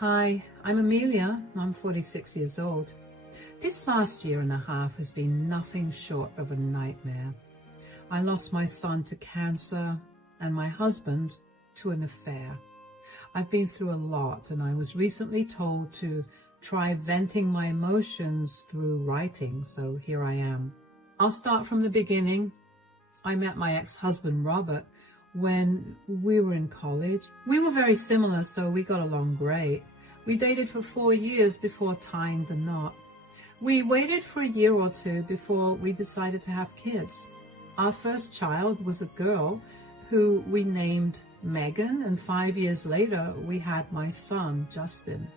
Hi, I'm Amelia. I'm 46 years old. This last year and a half has been nothing short of a nightmare. I lost my son to cancer and my husband to an affair. I've been through a lot, and I was recently told to try venting my emotions through writing, so here I am. I'll start from the beginning. I met my ex-husband, Robert, when we were in college. We were very similar, so we got along great. We dated for 4 years before tying the knot. We waited for a year or two before we decided to have kids. Our first child was a girl who we named Megan, and 5 years later we had my son, Justin.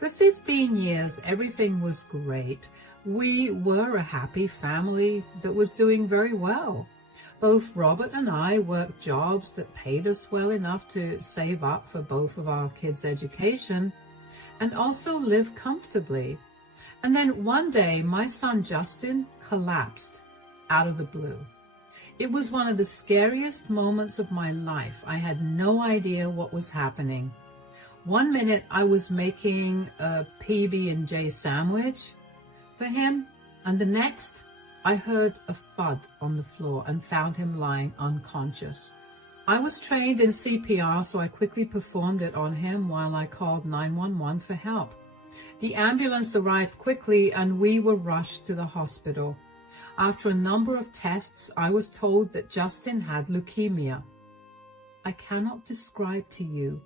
For 15 years, everything was great. We were a happy family that was doing very well. Both Robert and I worked jobs that paid us well enough to save up for both of our kids' education and also live comfortably. And then one day, my son Justin collapsed out of the blue. It was one of the scariest moments of my life. I had no idea what was happening. One minute I was making a PB&J sandwich for him, and the next I heard a thud on the floor and found him lying unconscious. I was trained in CPR, so I quickly performed it on him while I called 911 for help. The ambulance arrived quickly and we were rushed to the hospital. After a number of tests, I was told that Justin had leukemia. I cannot describe to you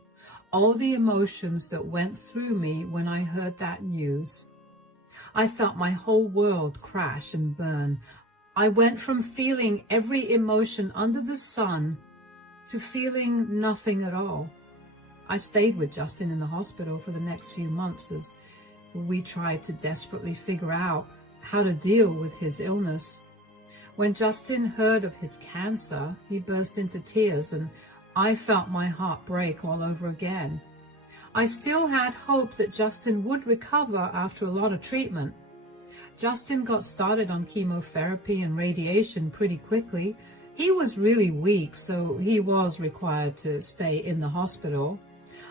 all the emotions that went through me when I heard that news. I felt my whole world crash and burn. I went from feeling every emotion under the sun to feeling nothing at all. I stayed with Justin in the hospital for the next few months as we tried to desperately figure out how to deal with his illness. When Justin heard of his cancer, he burst into tears, and I felt my heart break all over again. I still had hope that Justin would recover after a lot of treatment. Justin got started on chemotherapy and radiation pretty quickly. He was really weak, so he was required to stay in the hospital.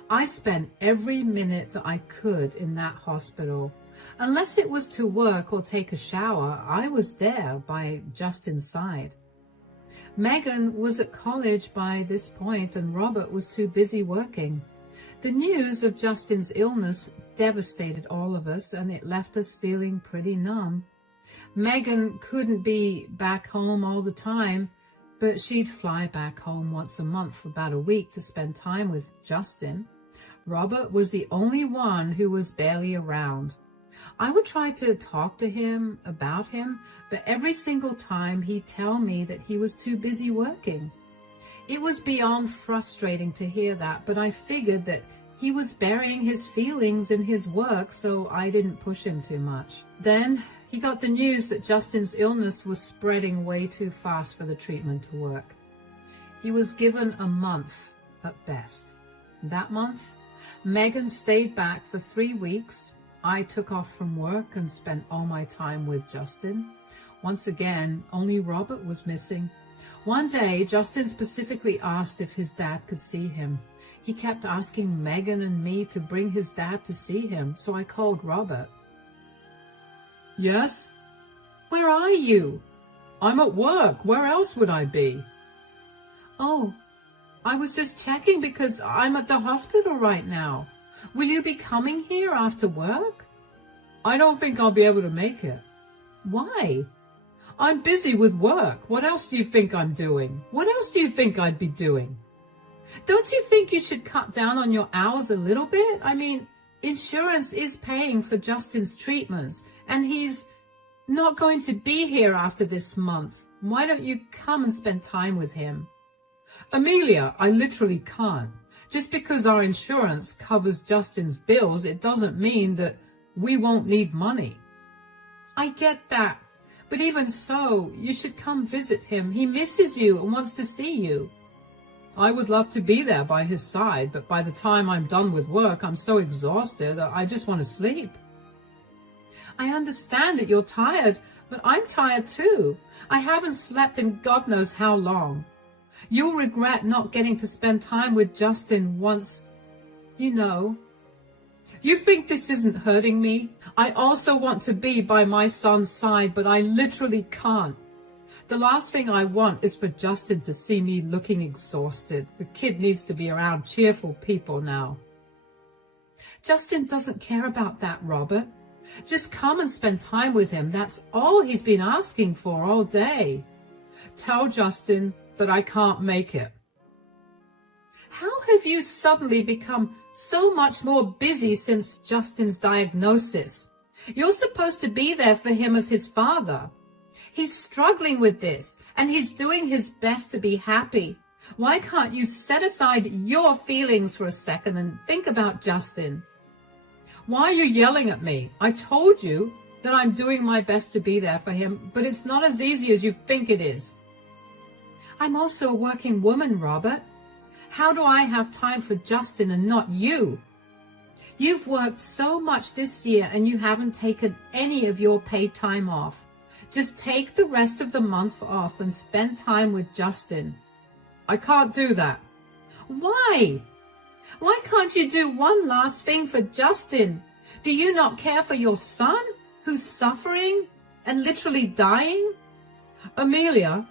I spent every minute that I could in that hospital. Unless it was to work or take a shower, I was there by Justin's side. Megan was at college by this point, and Robert was too busy working. The news of Justin's illness devastated all of us, and it left us feeling pretty numb. Megan couldn't be back home all the time, but she'd fly back home once a month for about a week to spend time with Justin. Robert was the only one who was barely around. I would try to talk to him about him, but every single time he'd tell me that he was too busy working. It was beyond frustrating to hear that, but I figured that he was burying his feelings in his work, so I didn't push him too much. Then he got the news that Justin's illness was spreading way too fast for the treatment to work. He was given a month at best. That month, Megan stayed back for 3 weeks. I took off from work and spent all my time with Justin. Once again, only Robert was missing. One day, Justin specifically asked if his dad could see him. He kept asking Megan and me to bring his dad to see him, so I called Robert. Yes? Where are you? I'm at work. Where else would I be? Oh, I was just checking because I'm at the hospital right now. Will you be coming here after work? I don't think I'll be able to make it. Why? I'm busy with work. What else do you think I'm doing? What else do you think I'd be doing? Don't you think you should cut down on your hours a little bit? I mean, insurance is paying for Justin's treatments, and he's not going to be here after this month. Why don't you come and spend time with him? Amelia, I literally can't. Just because our insurance covers Justin's bills, it doesn't mean that we won't need money. I get that. But even so, you should come visit him. He misses you and wants to see you. I would love to be there by his side, but by the time I'm done with work, I'm so exhausted that I just want to sleep. I understand that you're tired, but I'm tired too. I haven't slept in God knows how long. You'll regret not getting to spend time with Justin once, you know, You think this isn't hurting me? I also want to be by my son's side, but I literally can't. The last thing I want is for Justin to see me looking exhausted. The kid needs to be around cheerful people now. Justin doesn't care about that, Robert. Just come and spend time with him. That's all he's been asking for all day. Tell Justin that I can't make it. How have you suddenly become so much more busy since Justin's diagnosis? You're supposed to be there for him as his father. He's struggling with this, and he's doing his best to be happy. Why can't you set aside your feelings for a second and think about Justin? Why are you yelling at me? I told you that I'm doing my best to be there for him, but it's not as easy as you think it is. I'm also a working woman, Robert. How do I have time for Justin and not you? You've worked so much this year and you haven't taken any of your paid time off. Just take the rest of the month off and spend time with Justin. I can't do that. Why? Why can't you do one last thing for Justin? Do you not care for your son, who's suffering and literally dying? Amelia,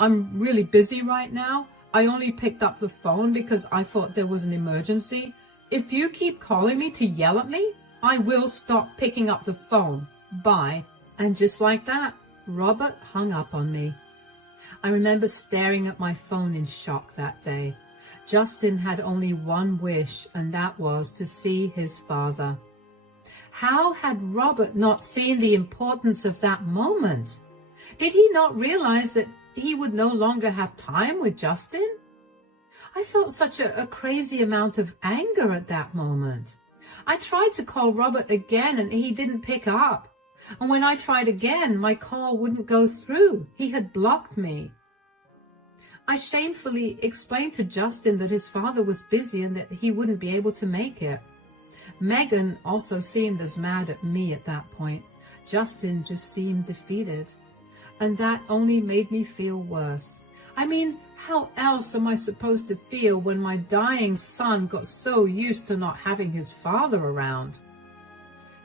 I'm really busy right now. I only picked up the phone because I thought there was an emergency. If you keep calling me to yell at me, I will stop picking up the phone. Bye. And just like that, Robert hung up on me. I remember staring at my phone in shock that day. Justin had only one wish, and that was to see his father. How had Robert not seen the importance of that moment? Did he not realize that he would no longer have time with Justin? I felt such a crazy amount of anger at that moment. I tried to call Robert again and he didn't pick up. And when I tried again, my call wouldn't go through. He had blocked me. I shamefully explained to Justin that his father was busy and that he wouldn't be able to make it. Megan also seemed as mad at me at that point. Justin just seemed defeated. And that only made me feel worse. I mean, how else am I supposed to feel when my dying son got so used to not having his father around?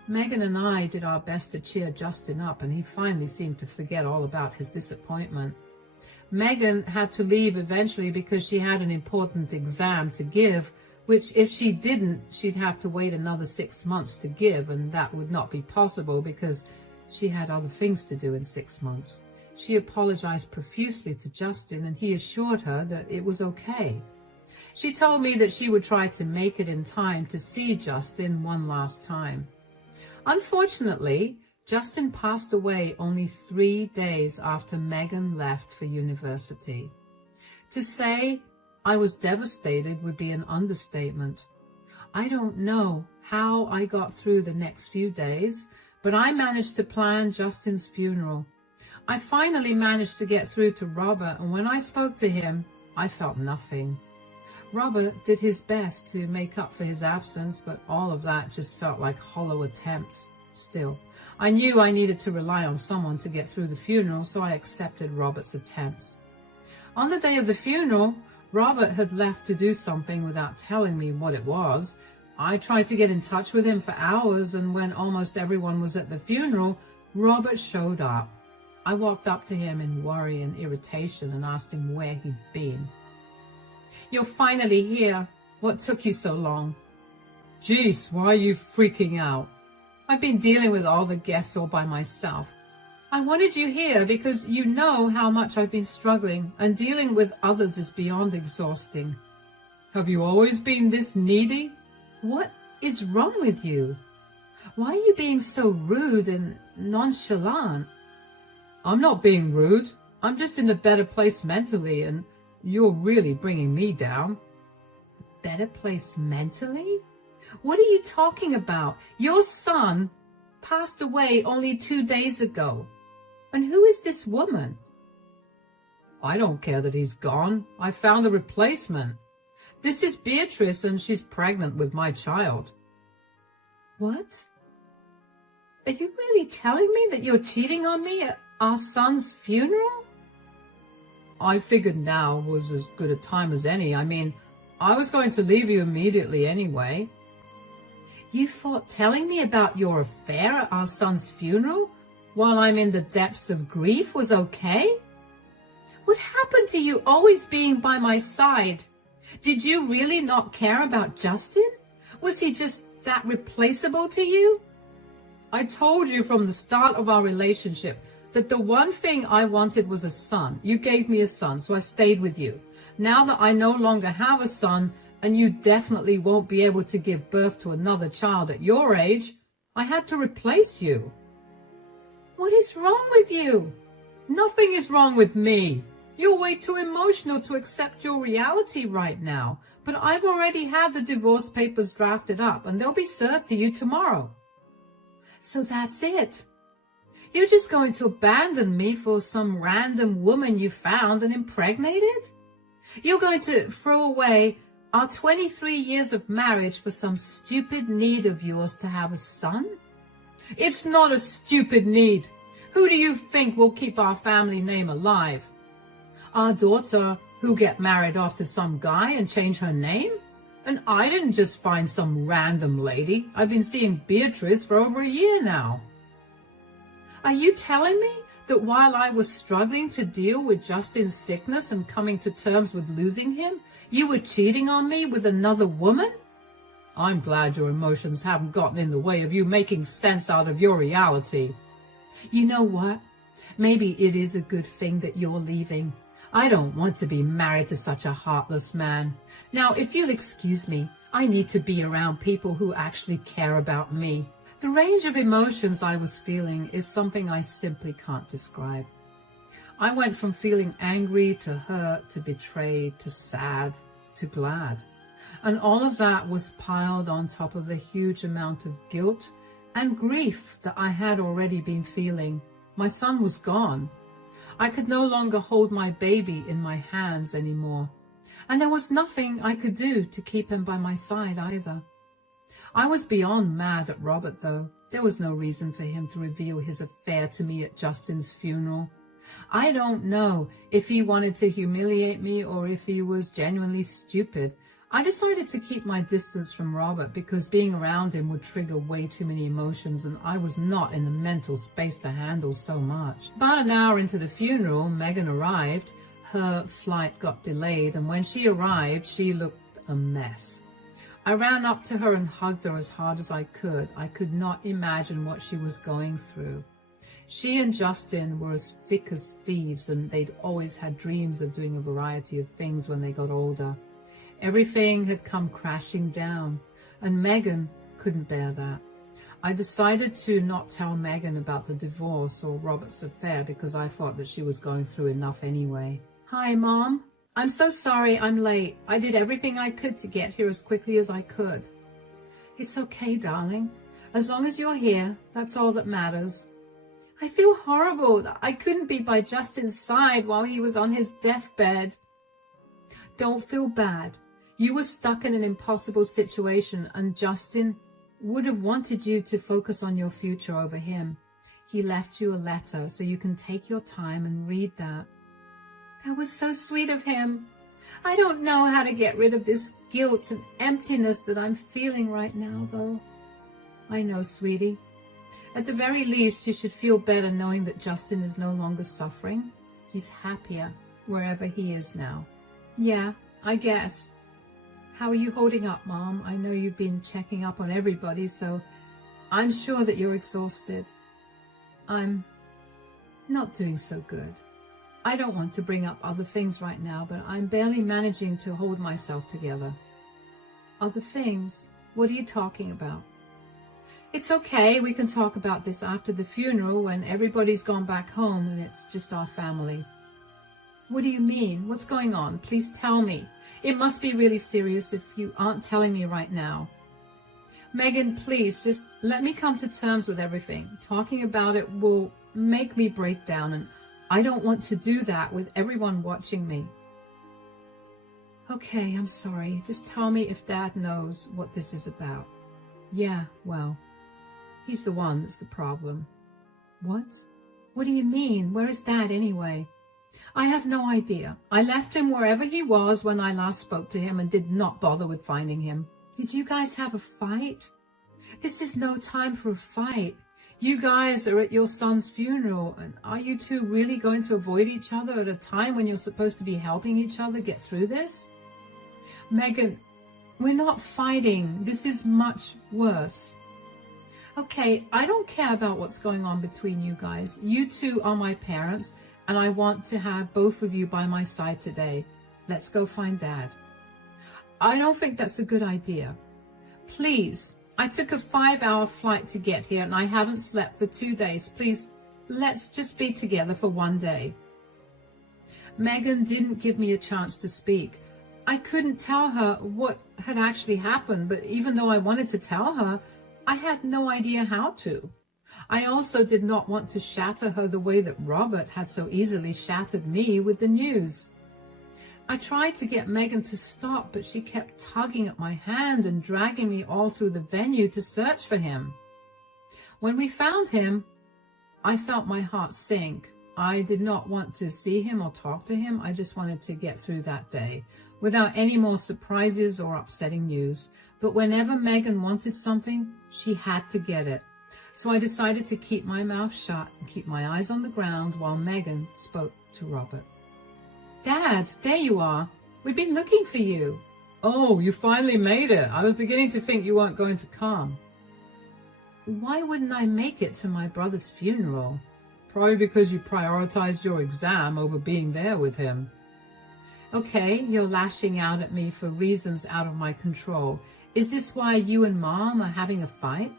Megan and I did our best to cheer Justin up, and he finally seemed to forget all about his disappointment. Megan had to leave eventually because she had an important exam to give, which if she didn't, she'd have to wait another 6 months to give, and that would not be possible because she had other things to do in 6 months. She apologized profusely to Justin, and he assured her that it was okay. She told me that she would try to make it in time to see Justin one last time. Unfortunately, Justin passed away only 3 days after Megan left for university. To say I was devastated would be an understatement. I don't know how I got through the next few days, but I managed to plan Justin's funeral. I finally managed to get through to Robert, and when I spoke to him, I felt nothing. Robert did his best to make up for his absence, but all of that just felt like hollow attempts. Still, I knew I needed to rely on someone to get through the funeral, so I accepted Robert's attempts. On the day of the funeral, Robert had left to do something without telling me what it was. I tried to get in touch with him for hours, and when almost everyone was at the funeral, Robert showed up. I walked up to him in worry and irritation and asked him where he'd been. "You're finally here. What took you so long?" "Jeez, why are you freaking out?" "I've been dealing with all the guests all by myself. I wanted you here because you know how much I've been struggling, and dealing with others is beyond exhausting." "Have you always been this needy?" "What is wrong with you? Why are you being so rude and nonchalant?" "I'm not being rude. I'm just in a better place mentally, and you're really bringing me down." "Better place mentally? What are you talking about? Your son passed away only 2 days ago. And who is this woman?" "I don't care that he's gone. I found a replacement. This is Beatrice, and she's pregnant with my child." "What? Are you really telling me that you're cheating on me at our son's funeral?" "I figured now was as good a time as any. I mean, I was going to leave you immediately anyway." You thought telling me about your affair at our son's funeral while I'm in the depths of grief was okay? What happened to you always being by my side? Did you really not care about Justin? Was he just that replaceable to you? I told you from the start of our relationship that the one thing I wanted was a son. You gave me a son, so I stayed with you. Now that I no longer have a son, and you definitely won't be able to give birth to another child at your age, I had to replace you. What is wrong with you? Nothing is wrong with me. You're way too emotional to accept your reality right now, but I've already had the divorce papers drafted up, and they'll be served to you tomorrow. So that's it. You're just going to abandon me for some random woman you found and impregnated? You're going to throw away our 23 years of marriage for some stupid need of yours to have a son? It's not a stupid need. Who do you think will keep our family name alive? Our daughter who get married off to some guy and change her name? And I didn't just find some random lady. I've been seeing Beatrice for over a year now. Are you telling me that while I was struggling to deal with Justin's sickness and coming to terms with losing him, you were cheating on me with another woman? I'm glad your emotions haven't gotten in the way of you making sense out of your reality. You know what? Maybe it is a good thing that you're leaving. I don't want to be married to such a heartless man. Now, if you'll excuse me, I need to be around people who actually care about me. The range of emotions I was feeling is something I simply can't describe. I went from feeling angry to hurt to betrayed to sad to glad. And all of that was piled on top of the huge amount of guilt and grief that I had already been feeling. My son was gone. I could no longer hold my baby in my hands anymore. And there was nothing I could do to keep him by my side either. I was beyond mad at Robert, though. There was no reason for him to reveal his affair to me at Justin's funeral. I don't know if he wanted to humiliate me or if he was genuinely stupid. I decided to keep my distance from Robert because being around him would trigger way too many emotions, and I was not in the mental space to handle so much. About an hour into the funeral, Megan arrived. Her flight got delayed, and when she arrived, she looked a mess. I ran up to her and hugged her as hard as I could. I could not imagine what she was going through. She and Justin were as thick as thieves, and they'd always had dreams of doing a variety of things when they got older. Everything had come crashing down, and Megan couldn't bear that. I decided to not tell Megan about the divorce or Robert's affair because I thought that she was going through enough anyway. Hi, Mom. I'm so sorry I'm late. I did everything I could to get here as quickly as I could. It's okay, darling. As long as you're here, that's all that matters. I feel horrible that I couldn't be by Justin's side while he was on his deathbed. Don't feel bad. You were stuck in an impossible situation, and Justin would have wanted you to focus on your future over him. He left you a letter, so you can take your time and read that. That was so sweet of him. I don't know how to get rid of this guilt and emptiness that I'm feeling right now, though. I know, sweetie. At the very least, you should feel better knowing that Justin is no longer suffering. He's happier wherever he is now. Yeah, I guess. How are you holding up, Mom? I know you've been checking up on everybody, so I'm sure that you're exhausted. I'm not doing so good. I don't want to bring up other things right now, but I'm barely managing to hold myself together. Other things? What are you talking about? It's okay, we can talk about this after the funeral when everybody's gone back home and it's just our family. What do you mean? What's going on? Please tell me. It must be really serious if you aren't telling me right now. Megan, please, just let me come to terms with everything. Talking about it will make me break down, and I don't want to do that with everyone watching me. Okay, I'm sorry. Just tell me if Dad knows what this is about. Yeah, well, he's the one that's the problem. What? What do you mean? Where is Dad anyway? I have no idea. I left him wherever he was when I last spoke to him and did not bother with finding him. Did you guys have a fight? This is no time for a fight. You guys are at your son's funeral, and are you two really going to avoid each other at a time when you're supposed to be helping each other get through this? Megan, we're not fighting. This is much worse. Okay, I don't care about what's going on between you guys. You two are my parents, and I want to have both of you by my side today. Let's go find Dad. I don't think that's a good idea. Please, I took a 5-hour flight to get here and I haven't slept for 2 days. Please, let's just be together for 1 day. Megan didn't give me a chance to speak. I couldn't tell her what had actually happened, but even though I wanted to tell her, I had no idea how to. I also did not want to shatter her the way that Robert had so easily shattered me with the news. I tried to get Megan to stop, but she kept tugging at my hand and dragging me all through the venue to search for him. When we found him, I felt my heart sink. I did not want to see him or talk to him. I just wanted to get through that day without any more surprises or upsetting news. But whenever Megan wanted something, she had to get it. So I decided to keep my mouth shut and keep my eyes on the ground while Megan spoke to Robert. Dad, there you are. We've been looking for you. Oh, you finally made it. I was beginning to think you weren't going to come. Why wouldn't I make it to my brother's funeral? Probably because you prioritized your exam over being there with him. Okay, you're lashing out at me for reasons out of my control. Is this why you and Mom are having a fight?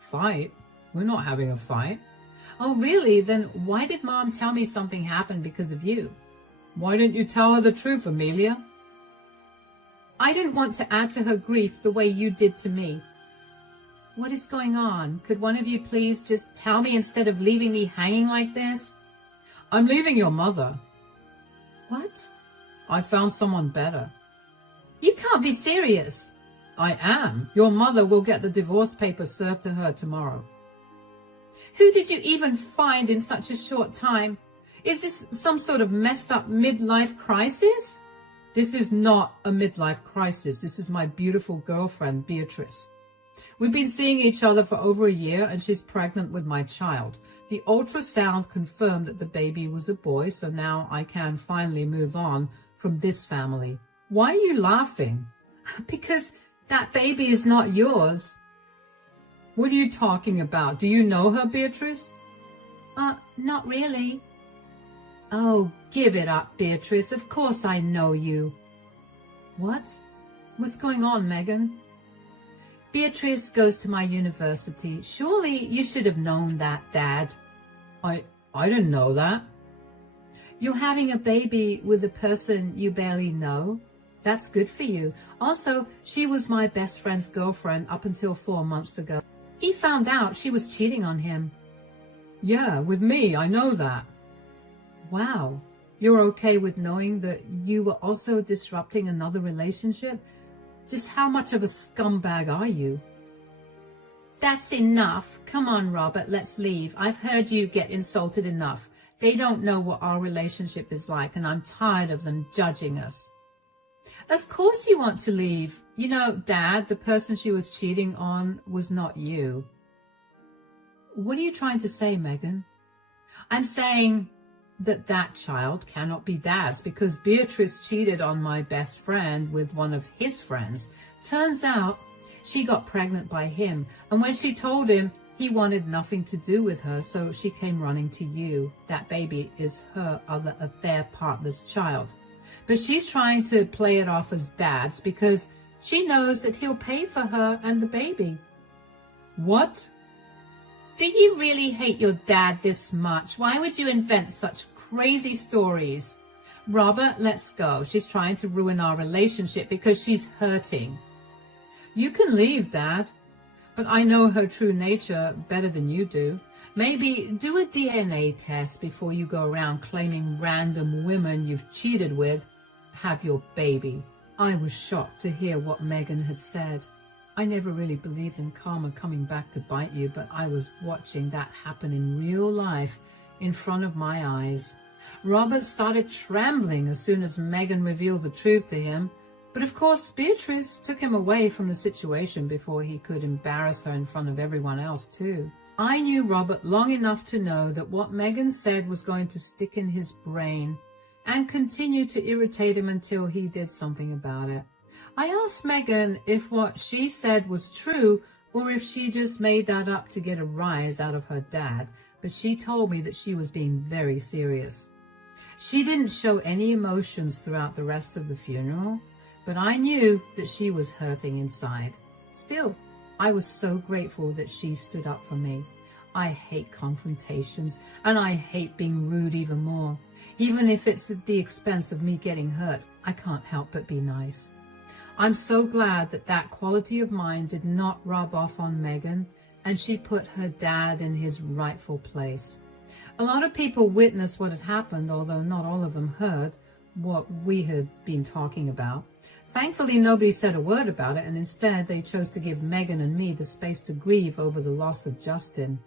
Fight? We're not having a fight. Oh, really? Then why did Mom tell me something happened because of you? Why didn't you tell her the truth, Amelia? I didn't want to add to her grief the way you did to me. What is going on? Could one of you please just tell me instead of leaving me hanging like this? I'm leaving your mother. What? I found someone better. You can't be serious. I am. Your mother will get the divorce papers served to her tomorrow. Who did you even find in such a short time? Is this some sort of messed up midlife crisis? This is not a midlife crisis. This is my beautiful girlfriend, Beatrice. We've been seeing each other for over a year and she's pregnant with my child. The ultrasound confirmed that the baby was a boy, so now I can finally move on from this family. Why are you laughing? Because that baby is not yours. What are you talking about? Do you know her, Beatrice? Not really. Oh, give it up, Beatrice. Of course I know you. What? What's going on, Megan? Beatrice goes to my university. Surely you should have known that, Dad. I didn't know that. You're having a baby with a person you barely know. That's good for you. Also, she was my best friend's girlfriend up until 4 months ago. He found out she was cheating on him. Yeah, with me, I know that. Wow, you're okay with knowing that you were also disrupting another relationship? Just how much of a scumbag are you? That's enough. Come on, Robert, let's leave. I've heard you get insulted enough. They don't know what our relationship is like, and I'm tired of them judging us. Of course you want to leave. You know, Dad, the person she was cheating on was not you. What are you trying to say, Megan? I'm saying that child cannot be Dad's because Beatrice cheated on my best friend with one of his friends. Turns out she got pregnant by him, and when she told him, he wanted nothing to do with her, so she came running to you. That baby is her other affair partner's child. But she's trying to play it off as Dad's because she knows that he'll pay for her and the baby. What? Do you really hate your dad this much? Why would you invent such crazy stories? Robert, let's go. She's trying to ruin our relationship because she's hurting. You can leave, Dad, but I know her true nature better than you do. Maybe do a DNA test before you go around claiming random women you've cheated with have your baby. I was shocked to hear what Megan had said. I never really believed in karma coming back to bite you, but I was watching that happen in real life in front of my eyes. Robert started trembling as soon as Megan revealed the truth to him, But of course, Beatrice took him away from the situation before he could embarrass her in front of everyone else too. I knew Robert long enough to know that what Megan said was going to stick in his brain and continue to irritate him until he did something about it. I asked Megan if what she said was true or if she just made that up to get a rise out of her dad, but she told me that she was being very serious. She didn't show any emotions throughout the rest of the funeral, but I knew that she was hurting inside. Still, I was so grateful that she stood up for me. I hate confrontations, and I hate being rude even more. Even if it's at the expense of me getting hurt, I can't help but be nice. I'm so glad that that quality of mine did not rub off on Megan, and she put her dad in his rightful place. A lot of people witnessed what had happened, although not all of them heard what we had been talking about. Thankfully, nobody said a word about it, and instead they chose to give Megan and me the space to grieve over the loss of Justin.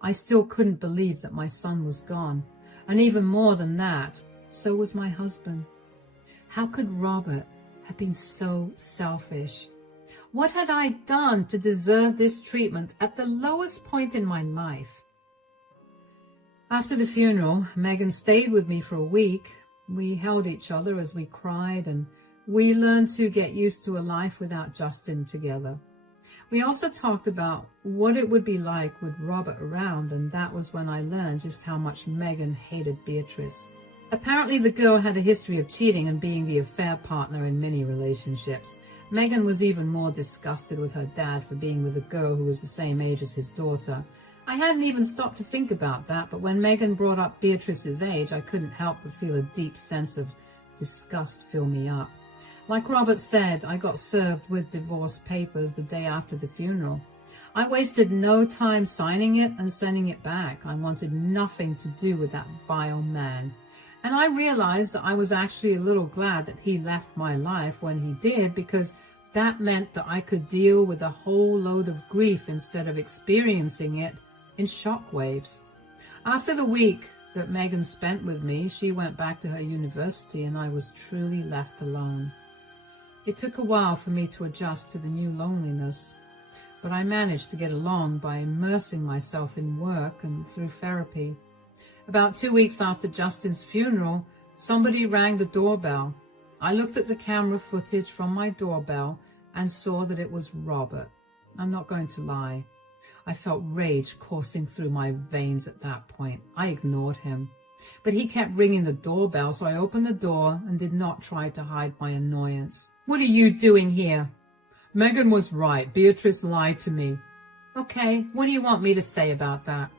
I still couldn't believe that my son was gone, and even more than that, so was my husband. How could Robert have been so selfish? What had I done to deserve this treatment at the lowest point in my life? After the funeral, Megan stayed with me for a week. We held each other as we cried, and we learned to get used to a life without Justin together. We also talked about what it would be like with Robert around, and that was when I learned just how much Megan hated Beatrice. Apparently the girl had a history of cheating and being the affair partner in many relationships. Megan was even more disgusted with her dad for being with a girl who was the same age as his daughter. I hadn't even stopped to think about that, but when Megan brought up Beatrice's age, I couldn't help but feel a deep sense of disgust fill me up. Like Robert said, I got served with divorce papers the day after the funeral. I wasted no time signing it and sending it back. I wanted nothing to do with that vile man. And I realized that I was actually a little glad that he left my life when he did, because that meant that I could deal with a whole load of grief instead of experiencing it in shockwaves. After the week that Megan spent with me, she went back to her university and I was truly left alone. It took a while for me to adjust to the new loneliness, but I managed to get along by immersing myself in work and through therapy. About 2 weeks after Justin's funeral, somebody rang the doorbell. I looked at the camera footage from my doorbell and saw that it was Robert. I'm not going to lie. I felt rage coursing through my veins at that point. I ignored him. But he kept ringing the doorbell, so I opened the door and did not try to hide my annoyance. "What are you doing here?" "Megan was right. Beatrice lied to me." "Okay, what do you want me to say about that?"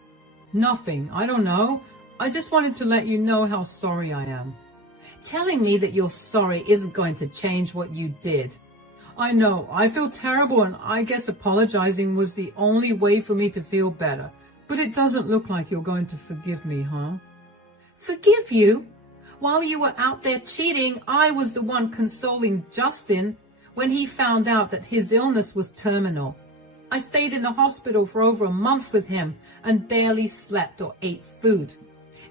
"Nothing. I don't know. I just wanted to let you know how sorry I am." "Telling me that you're sorry isn't going to change what you did." "I know. I feel terrible, and I guess apologizing was the only way for me to feel better. But it doesn't look like you're going to forgive me, huh?" "Forgive you? While you were out there cheating, I was the one consoling Justin when he found out that his illness was terminal. I stayed in the hospital for over a month with him and barely slept or ate food.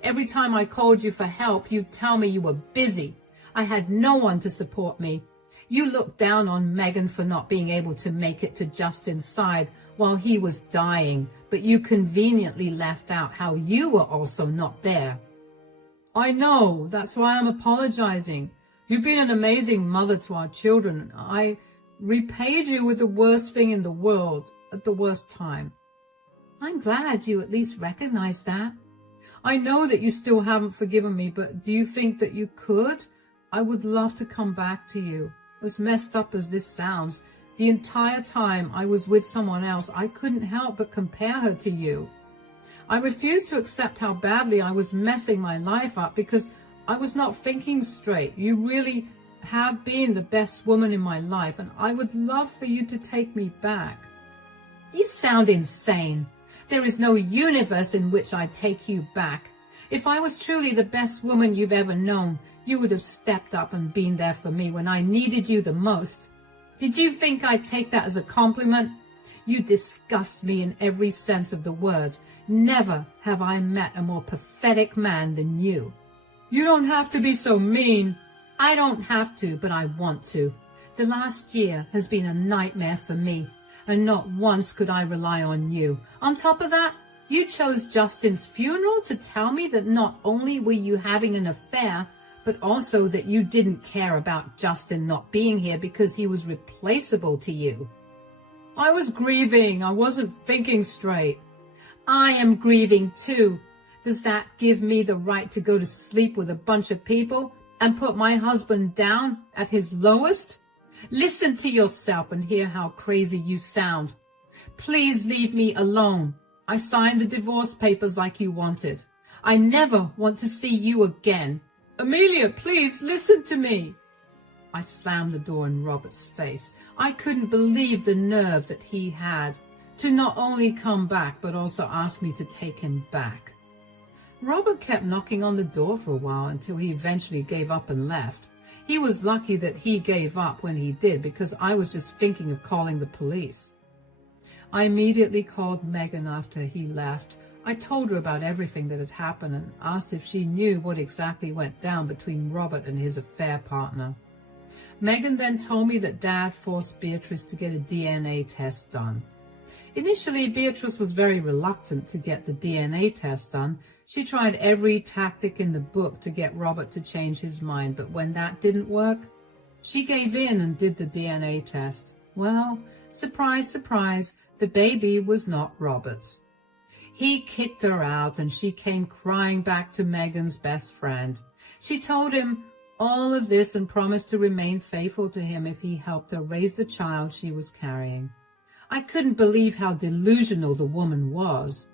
Every time I called you for help, you'd tell me you were busy. I had no one to support me. You looked down on Megan for not being able to make it to Justin's side while he was dying, but you conveniently left out how you were also not there." "I know. That's why I'm apologizing. You've been an amazing mother to our children. I repaid you with the worst thing in the world at the worst time." "I'm glad you at least recognize that." "I know that you still haven't forgiven me, but do you think that you could? I would love to come back to you. As messed up as this sounds, the entire time I was with someone else, I couldn't help but compare her to you. I refused to accept how badly I was messing my life up because I was not thinking straight. You really have been the best woman in my life, and I would love for you to take me back." "You sound insane. There is no universe in which I'd take you back. If I was truly the best woman you've ever known, you would have stepped up and been there for me when I needed you the most. Did you think I'd take that as a compliment? You disgust me in every sense of the word. Never have I met a more pathetic man than you." "You don't have to be so mean." "I don't have to, but I want to. The last year has been a nightmare for me, and not once could I rely on you. On top of that, you chose Justin's funeral to tell me that not only were you having an affair, but also that you didn't care about Justin not being here because he was replaceable to you. I was grieving. I wasn't thinking straight. I am grieving too. Does that give me the right to go to sleep with a bunch of people and put my husband down at his lowest? Listen to yourself and hear how crazy you sound. Please leave me alone. I signed the divorce papers like you wanted. I never want to see you again. Amelia, please listen to me. I slammed the door in Robert's face. I couldn't believe the nerve that he had to not only come back but also ask me to take him back. Robert kept knocking on the door for a while until he eventually gave up and left. He was lucky that he gave up when he did, because I was just thinking of calling the police. I immediately called Megan after he left. I told her about everything that had happened and asked if she knew what exactly went down between Robert and his affair partner. Megan then told me that Dad forced Beatrice to get a DNA test done. Initially, Beatrice was very reluctant to get the DNA test done. She tried every tactic in the book to get Robert to change his mind, but when that didn't work, she gave in and did the DNA test. Well, surprise, surprise, the baby was not Robert's. He kicked her out and she came crying back to Megan's best friend. She told him all of this and promised to remain faithful to him if he helped her raise the child she was carrying. I couldn't believe how delusional the woman was.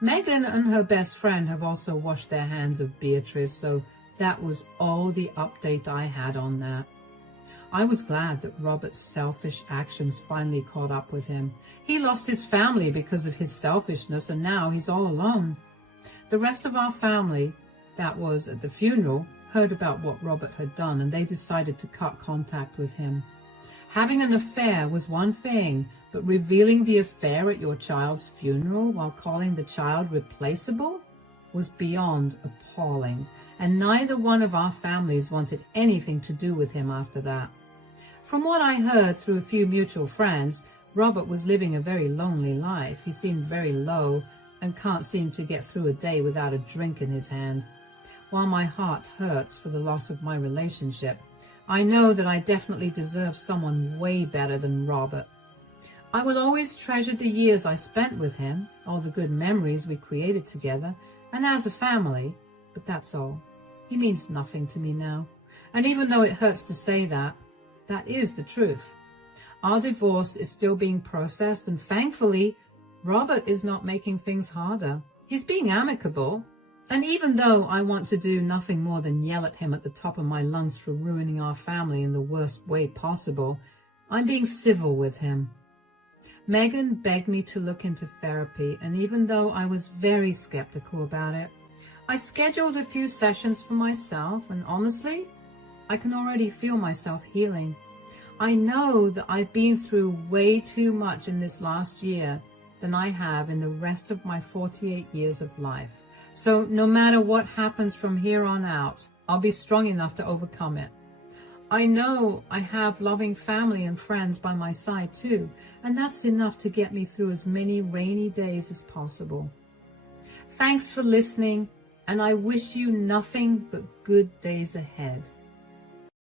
Megan and her best friend have also washed their hands of Beatrice, so that was all the update I had on that. I was glad that Robert's selfish actions finally caught up with him. He lost his family because of his selfishness, and now he's all alone. The rest of our family, that was at the funeral, heard about what Robert had done, and they decided to cut contact with him. Having an affair was one thing, but revealing the affair at your child's funeral while calling the child replaceable was beyond appalling, and neither one of our families wanted anything to do with him after that. From what I heard through a few mutual friends, Robert was living a very lonely life. He seemed very low and can't seem to get through a day without a drink in his hand. While my heart hurts for the loss of my relationship, I know that I definitely deserve someone way better than Robert. I will always treasure the years I spent with him, all the good memories we created together, and as a family, but that's all. He means nothing to me now, and even though it hurts to say that, that is the truth. Our divorce is still being processed, and thankfully, Robert is not making things harder. He's being amicable, and even though I want to do nothing more than yell at him at the top of my lungs for ruining our family in the worst way possible, I'm being civil with him. Megan begged me to look into therapy, and even though I was very skeptical about it, I scheduled a few sessions for myself, and honestly, I can already feel myself healing. I know that I've been through way too much in this last year than I have in the rest of my 48 years of life. So no matter what happens from here on out, I'll be strong enough to overcome it. I know I have loving family and friends by my side too, and that's enough to get me through as many rainy days as possible. Thanks for listening, and I wish you nothing but good days ahead.